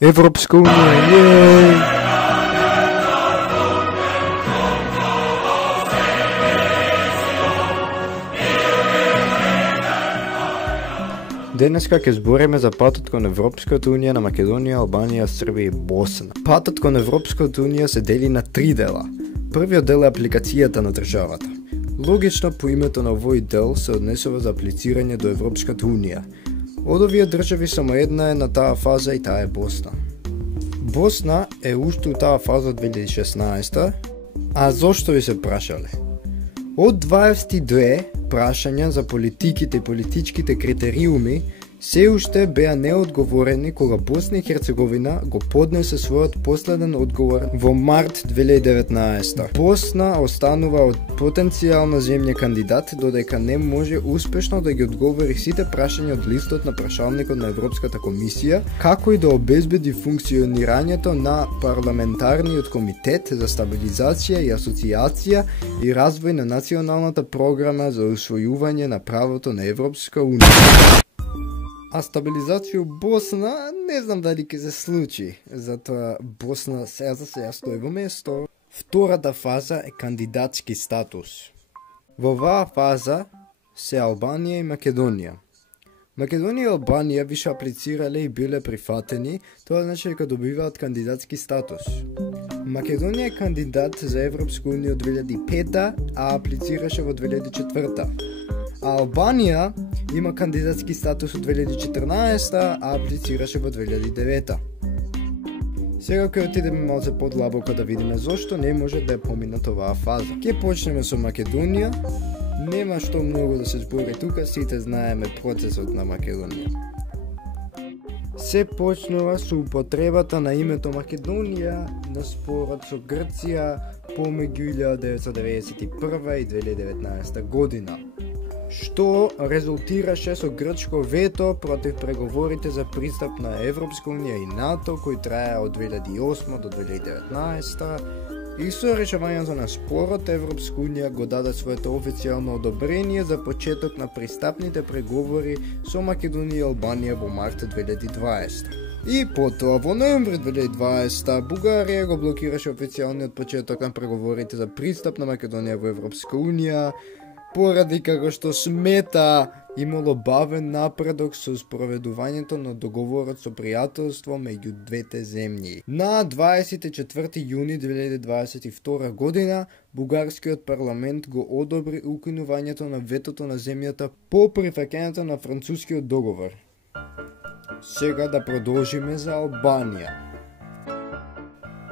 Европска унија, Денеска ќе збориме за патот кон Европската унија на Македонија, Албанија, Србија и Босна. Патот кон Европската унија се дели на 3 дела. Првиот дел е апликацијата на државата. Логично по името на овој дел се однесува за аплицирање до Европската унија. Од овие држави само една е на таа фаза и таа е Босна. Босна е уште у таа фаза 2016, а зошто ви се прашале? Од 22 прашања за политиките и политичките критериуми се уште беа неодговорени кога Босна и Херцеговина го поднесе својот последен одговор во март 2019. Босна останува од потенцијална земја кандидат, додека не може успешно да ги одговори сите прашања од листот на прашалникот на Европската комисија, како и да обезбеди функционирањето на парламентарниот комитет за стабилизација и асоциација и развој на националната програма за усвојување на правото на Европска унија. А стабилизација у Босна не знам дали ќе се случи, затоа Босна сега за сега стои во место. Втората фаза е кандидатски статус. Во оваа фаза се Албанија и Македонија. Македонија и Албанија више аплицирале и биле прифатени, тоа значи дека добиваат кандидатски статус. Македонија е кандидат за Европска унија од 2005, а аплицираше во 2004. А Албанија има кандидатски статус од 2014, а аплицираше во 2009. Сега ќе отидеме малце подлабоко да видиме зошто не може да е поминат оваа фаза. Ќе почнеме со Македонија. Нема што многу да се збори тука, сите знаеме процесот на Македонија. Се почнува со употребата на името Македонија на спорот со Грција помеѓу 1991 и 2019 година, што резултираше со грчко вето против преговорите за пристап на Европска унија и НАТО, кој трае од 2008 до 2019, и со решавањето на спорот Европска унија го даде своето официјално одобрение за почеток на пристапните преговори со Македонија и Албанија во март 2020. И потоа во ноември 2020 Бугарија го блокираше официјалниот почеток на преговорите за пристап на Македонија во Европска унија, поради како што смета имало бавен напредок со спроведувањето на договорот со пријателство меѓу двете земји. На 24 јуни 2022 година бугарскиот парламент го одобри укинувањето на ветото на земјата по прифаќањето на францускиот договор. Сега да продолжиме за Албанија.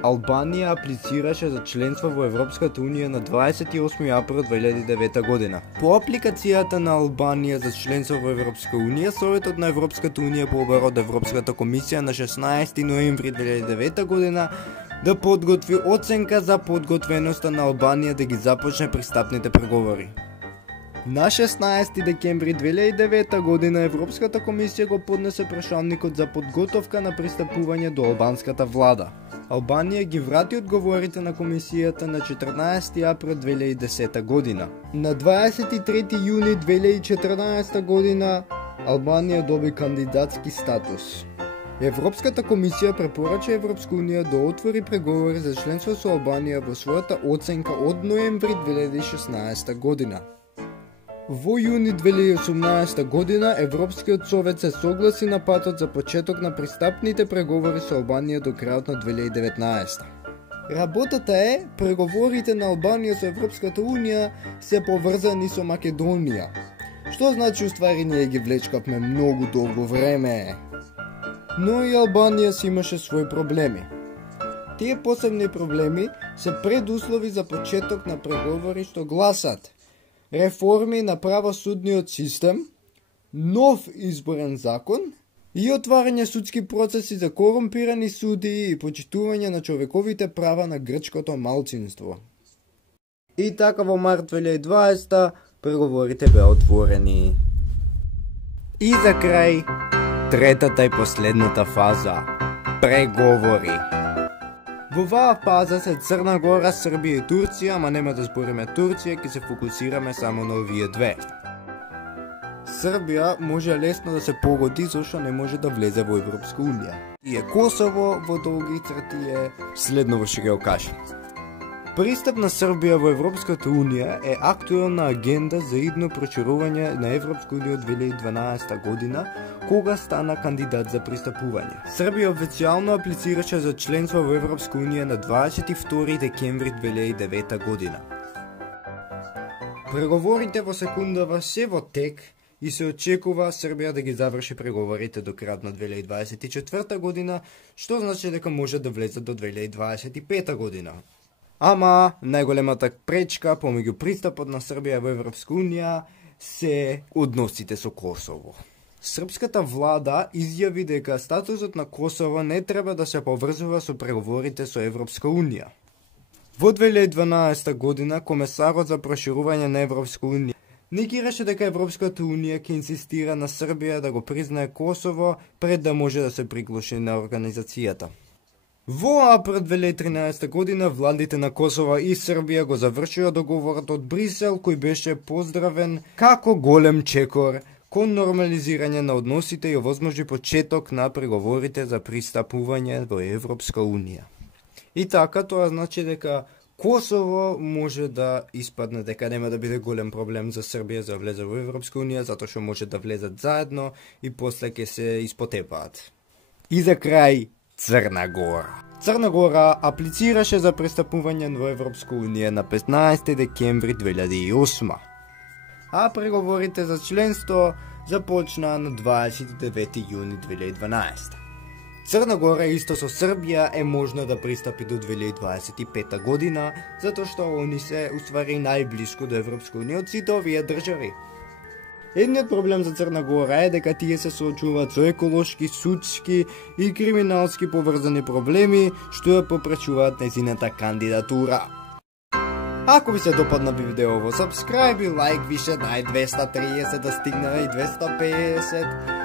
Албанија аплицираше за членство во Европската унија на 28 април 2009 година. По апликацијата на Албанија за членство во Европска унија, Советот на Европската унија побара од Европската комисија на 16 ноември 2009 година да подготви оценка за подготвеноста на Албанија да ги започне пристапните преговори. На 16 декември 2009 година Европската комисија го поднесе прашалникот за подготовка на пристапување до албанската влада. Албанија ги врати одговорите на комисијата на 14 април 2010 година. На 23 јуни 2014 година Албанија доби кандидатски статус. Европската комисија препорача Европска унија да отвори преговори за членство со Албанија во својата оценка од ноември 2016 година. Во јуни 2018 година Европскиот совет се согласи на патот за почеток на пристапните преговори со Албанија до крајот на 2019. Работата е преговорите на Албанија со Европската унија се поврзани со Македонија, што значи уствари ние ги влечкавме многу долго време. Но и Албанија си имаше своји проблеми. Тие посебни проблеми се предуслови за почеток на преговори што гласат: реформи на правосудниот систем, нов изборен закон и отварање судски процеси за корумпирани судии и почитување на човековите права на грчкото малцинство. И така во март 2020 преговорите беа отворени. И за крај, третата и последната фаза – преговори. Во оваа фаза се Црна Гора, Србија и Турција, ама нема да збориме Турција, ќе се фокусираме само на овие две. Србија може лесно да се погоди зашто не може да влезе во Европска унија. И Косово во долги црти е следново што ќе го кажам. Пристап на Србија во Европската Унија е актуелна агенда за идно прочирување на Европска Унија од 2012 година, кога стана кандидат за пристапување. Србија официјално аплицираше за членство во Европска Унија на 22 декември 2009 година. Преговорите во секундава се во тек и се очекува Србија да ги заврши преговорите до крајот на 2024 година, што значи дека може да влезат до 2025 година. Ама најголемата пречка помеѓу пристапот на Србија во Европска Унија се односите со Косово. Српската влада изјави дека статусот на Косово не треба да се поврзува со преговорите со Европска Унија. Во 2012 година комесарот за проширување на Европска Унија негираше дека Европската Унија ќе инсистира на Србија да го признае Косово пред да може да се приклучи на организацијата. Во април 2013 година владите на Косово и Србија го завршија договорот од Брисел, кој беше поздравен како голем чекор кон нормализирање на односите и овозможи почеток на преговорите за пристапување во Европска Унија. И така, тоа значи дека Косово може да испадне дека нема да биде голем проблем за Србија за влезе во Европска Унија, затоа што може да влезат заедно и после ќе се испотепаат. И за крај, Црна Гора. Црна Гора аплицираше за пристапување во Европска Унија на 15 декември 2008, а преговорите за членство започнаа на 29 јуни 2012. Црна Гора исто со Србија е можно да пристапи до 2025 година, затоа што они се уствари најблиску до Европска Унија од сите овие држави. Едниот проблем за Црна Гора е дека тие се соочуваат со еколошки, судски и криминалски поврзани проблеми, што ја попречуваат нејзината кандидатура. Ако ви се допадна видеово, subscribe и лайк више нај 230 да стигнеме и 250.